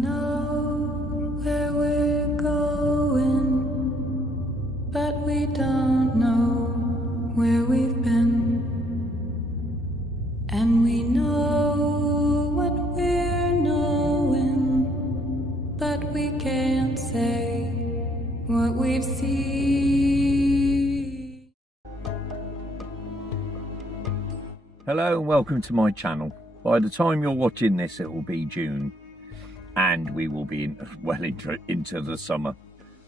know where we're going, but we don't know where we've been. And we know what we're knowing, but we can't say what we've seen. Hello and welcome to my channel. By the time you're watching this, it will be June, and we will be well into the summer.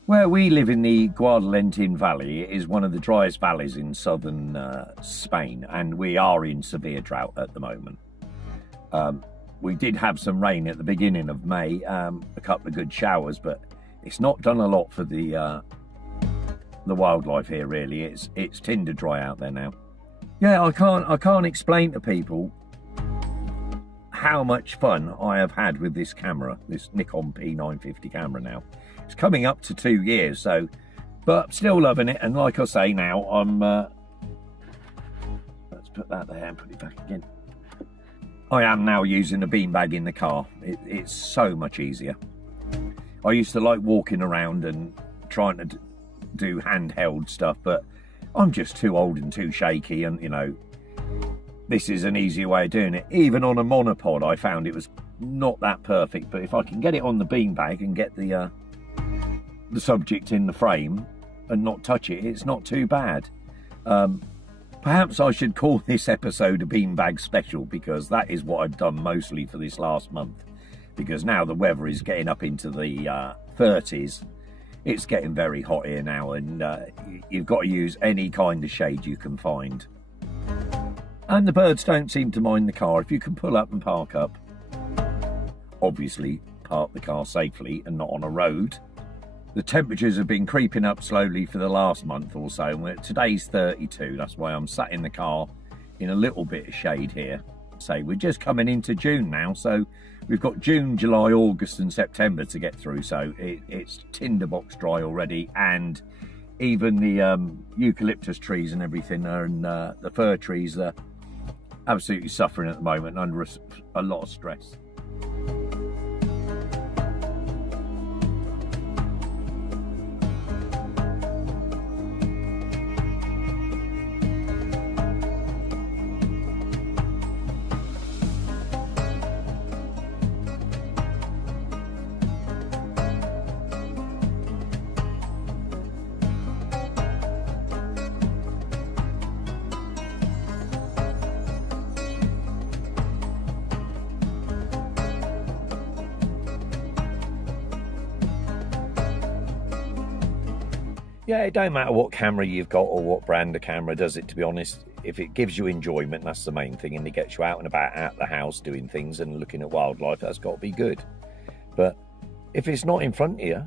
Where we live in the Guadelentin Valley, it is one of the driest valleys in southern Spain, and we are in severe drought at the moment. We did have some rain at the beginning of May, a couple of good showers, but it's not done a lot for the wildlife here. Really, it's tinder dry out there now. Yeah, I can't explain to people how much fun I have had with this camera, this Nikon P950 camera now. It's coming up to 2 years, so, but still loving it. And like I say now, I'm, let's put that there and put it back again. I am now using a beanbag in the car. It's so much easier. I used to like walking around and trying to do handheld stuff, but I'm just too old and too shaky, and you know, this is an easier way of doing it. Even on a monopod, I found it was not that perfect, but if I can get it on the beanbag and get the subject in the frame and not touch it, it's not too bad. Perhaps I should call this episode a beanbag special, because that is what I've done mostly for this last month, because now the weather is getting up into the 30s. It's getting very hot here now, and you've got to use any kind of shade you can find. And the birds don't seem to mind the car. If you can pull up and park up, obviously park the car safely and not on a road. The temperatures have been creeping up slowly for the last month or so. Today's 32, that's why I'm sat in the car in a little bit of shade here. So we're just coming into June now, so we've got June, July, August and September to get through, so it's tinderbox dry already, and even the eucalyptus trees and everything and the fir trees are absolutely suffering at the moment, under a lot of stress. Yeah, it don't matter what camera you've got or what brand of camera, does it, to be honest? If it gives you enjoyment, that's the main thing, and it gets you out and about out the house doing things and looking at wildlife, that's got to be good. But if it's not in front of you,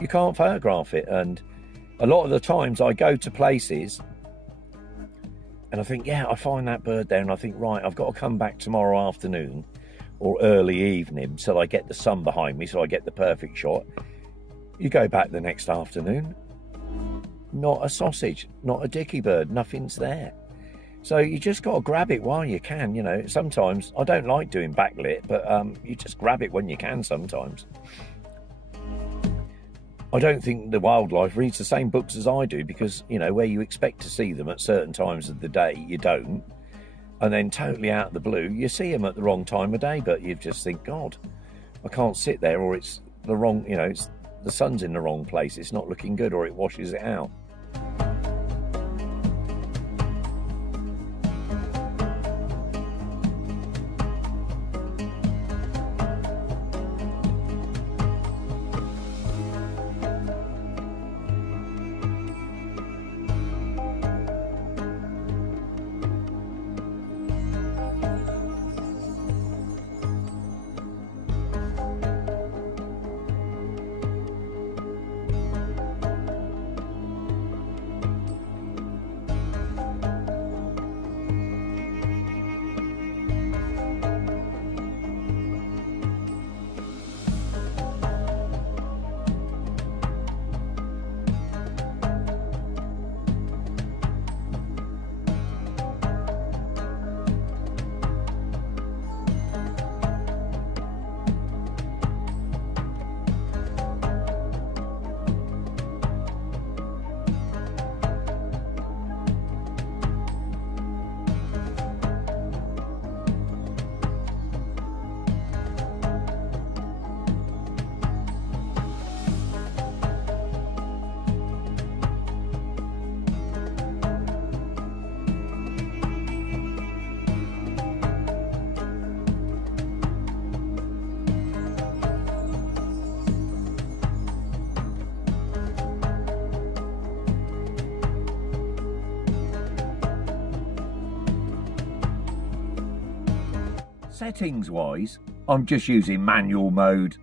you can't photograph it. And a lot of the times I go to places and I think, yeah, I find that bird there, and I think, right, I've got to come back tomorrow afternoon or early evening so I get the sun behind me, so I get the perfect shot. You go back the next afternoon, not a sausage, not a dicky bird, nothing's there. So you just got to grab it while you can, you know. Sometimes, I don't like doing backlit, but you just grab it when you can sometimes. I don't think the wildlife reads the same books as I do, because, you know, where you expect to see them at certain times of the day, you don't. And then totally out of the blue, you see them at the wrong time of day, but you just think, God, I can't sit there, or it's the wrong, you know, the sun's in the wrong place, it's not looking good, or it washes it out. Settings wise, I'm just using manual mode.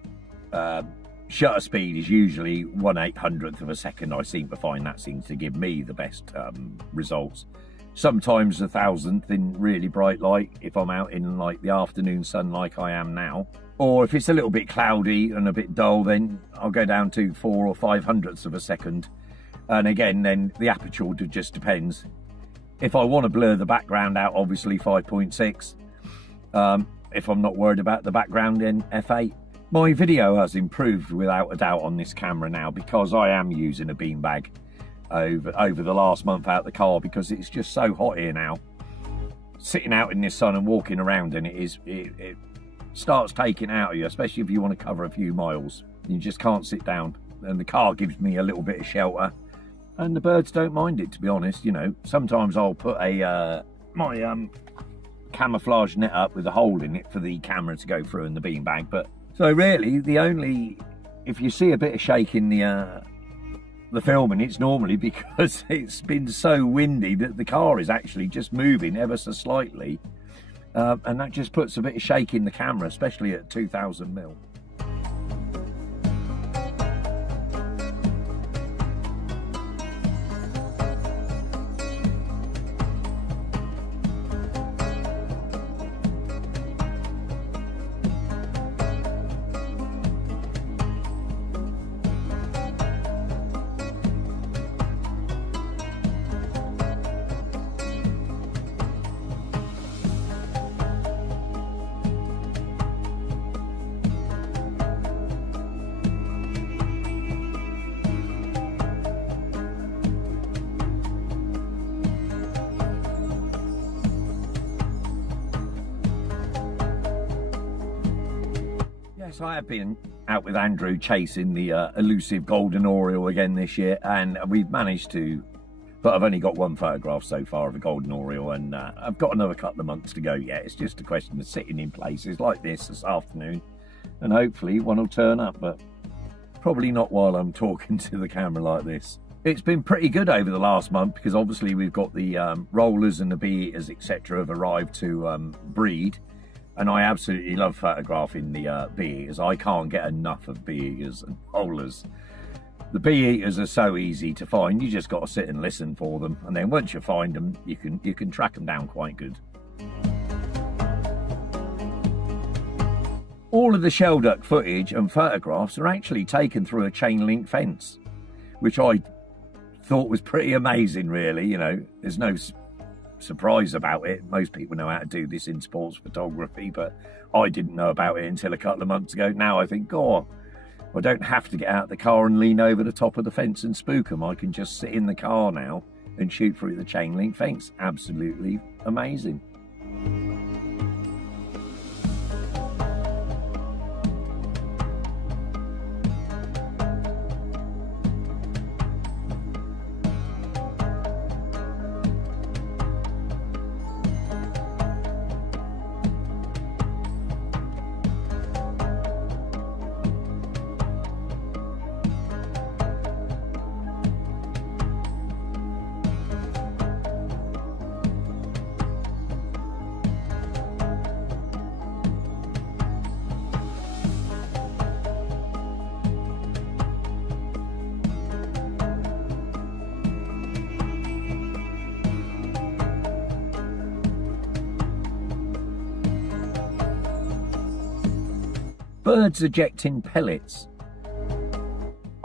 Shutter speed is usually 1/800th of a second. I seem to find that seems to give me the best results. Sometimes 1,000th in really bright light if I'm out in like the afternoon sun like I am now. Or if it's a little bit cloudy and a bit dull, then I'll go down to 4 or 500ths of a second. And again, then the aperture just depends. If I want to blur the background out, obviously 5.6. If I'm not worried about the background, then f8. My video has improved without a doubt on this camera now, because I am using a beanbag over the last month out the car, because it's just so hot here now. Sitting out in this sun and walking around in it starts taking out of you, especially if you want to cover a few miles. You just can't sit down, and the car gives me a little bit of shelter, and the birds don't mind it, to be honest. You know, sometimes I'll put my camouflage net up with a hole in it for the camera to go through in the beanbag. But so really, if you see a bit of shake in the filming, it's normally because it's been so windy that the car is actually just moving ever so slightly, and that just puts a bit of shake in the camera, especially at 2000mm. Yes, I have been out with Andrew chasing the elusive golden oriole again this year, and we've managed to, but I've only got one photograph so far of a golden oriole, and I've got another couple of months to go yet. It's just a question of sitting in places like this afternoon, and hopefully one will turn up, but probably not while I'm talking to the camera like this. It's been pretty good over the last month, because obviously we've got the rollers and the bee eaters, etc. have arrived to breed. And I absolutely love photographing the bee eaters. I can't get enough of bee eaters and rollers. The bee eaters are so easy to find. You just got to sit and listen for them, and then once you find them, you can track them down quite good. All of the shell duck footage and photographs are actually taken through a chain link fence, which I thought was pretty amazing, really. You know, there's no surprise about it. Most people know how to do this in sports photography, but I didn't know about it until a couple of months ago. Now I think, oh, I don't have to get out of the car and lean over the top of the fence and spook them. I can just sit in the car now and shoot through the chain link fence. Absolutely amazing. Birds ejecting pellets.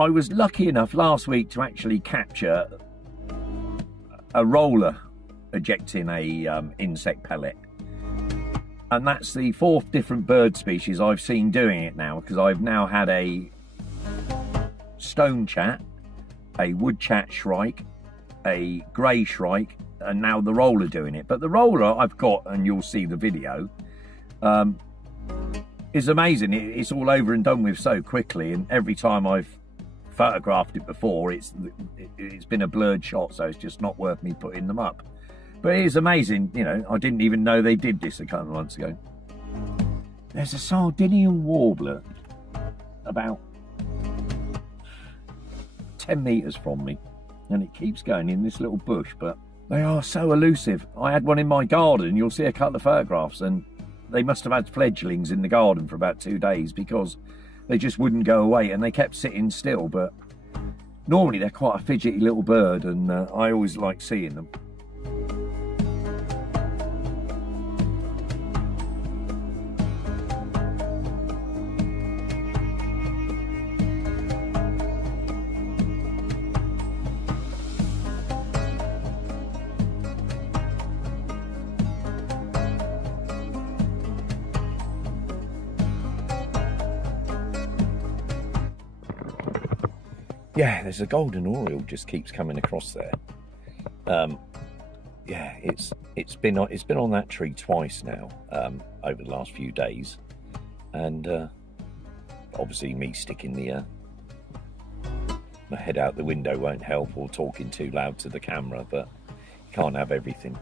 I was lucky enough last week to actually capture a roller ejecting a insect pellet, and that's the 4th different bird species I've seen doing it now, because I've now had a stone chat, a wood chat shrike, a grey shrike, and now the roller doing it. But the roller I've got, and you'll see the video, is amazing. It's all over and done with so quickly, and every time I've photographed it before, it's been a blurred shot, so it's just not worth me putting them up. But it is amazing. You know, I didn't even know they did this a couple of months ago. There's a Sardinian warbler about 10 meters from me, and it keeps going in this little bush, but they are so elusive. I had one in my garden. You'll see a couple of photographs, and they must have had fledglings in the garden for about 2 days, because they just wouldn't go away and they kept sitting still. But normally they're quite a fidgety little bird, and I always like seeing them. Yeah, there's a golden oriole just keeps coming across there. Yeah, it's been on that tree twice now over the last few days, and obviously me sticking my head out the window won't help, or talking too loud to the camera, but you can't have everything.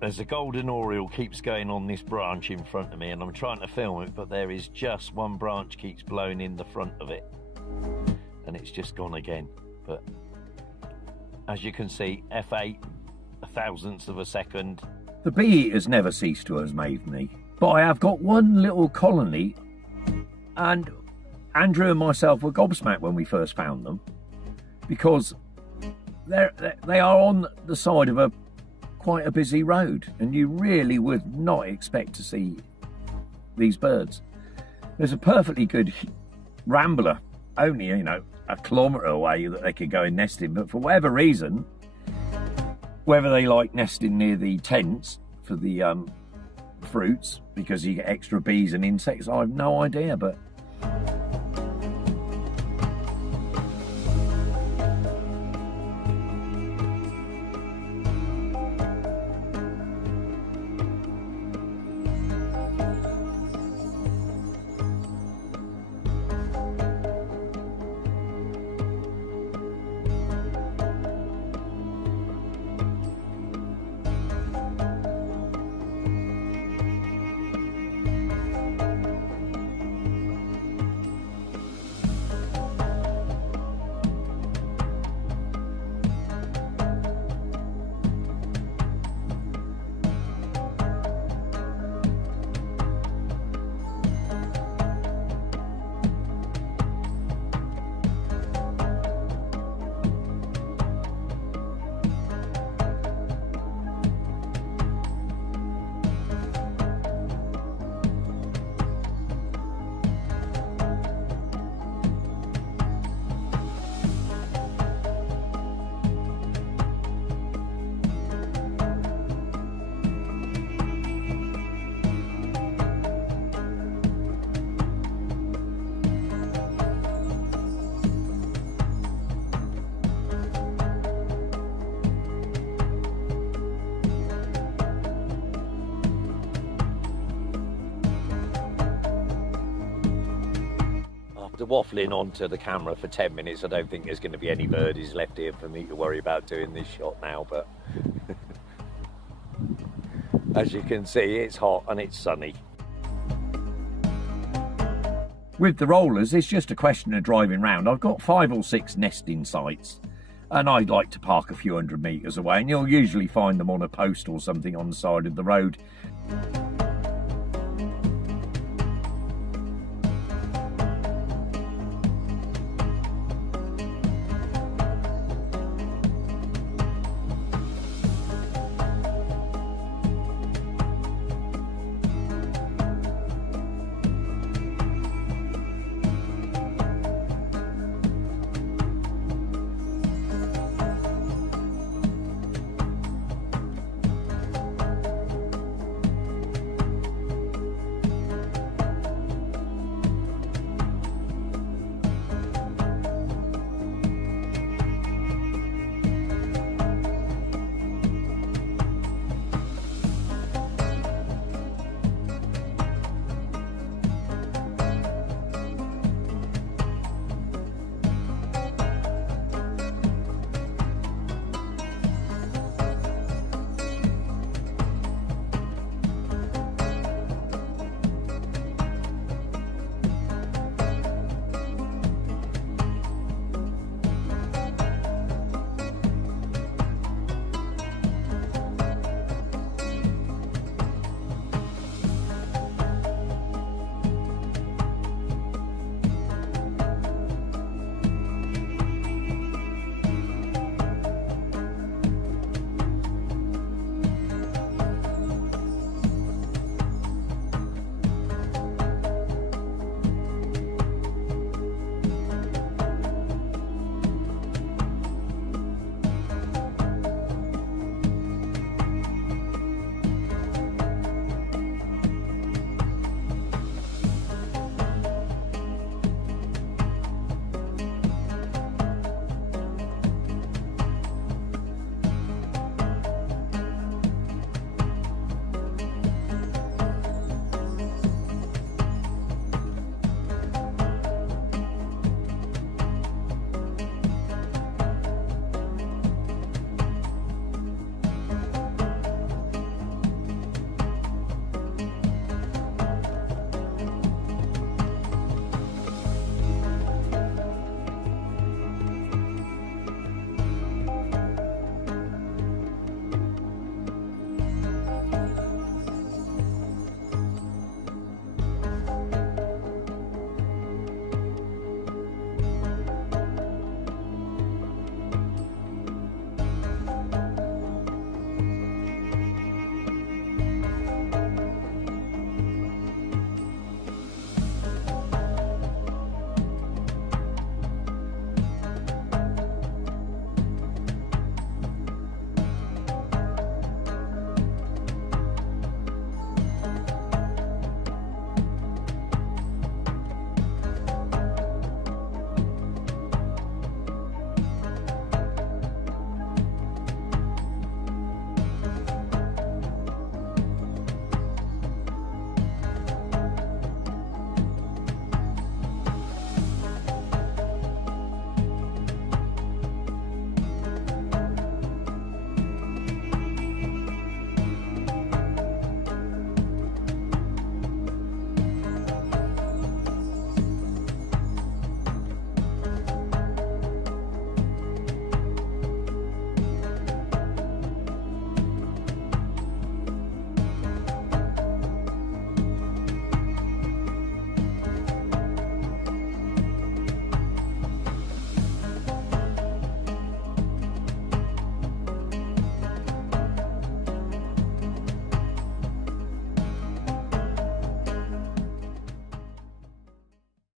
There's a golden oriole keeps going on this branch in front of me, and I'm trying to film it, but there is just one branch keeps blowing in the front of it, and it's just gone again. But as you can see, F8, a thousandth of a second. The bee eaters never cease to amaze me, but I have got one little colony, and Andrew and myself were gobsmacked when we first found them, because they are on the side of quite a busy road, and you really would not expect to see these birds. There's a perfectly good rambler only, you know, a kilometre away that they could go and nest in, but for whatever reason, whether they like nesting near the tents for the fruits because you get extra bees and insects, I have no idea. But waffling onto the camera for 10 minutes, I don't think there's going to be any birdies left here for me to worry about doing this shot now. But as you can see, it's hot and it's sunny. With the rollers, it's just a question of driving round. I've got 5 or 6 nesting sites, and I like to park a few hundred metres away, and you'll usually find them on a post or something on the side of the road.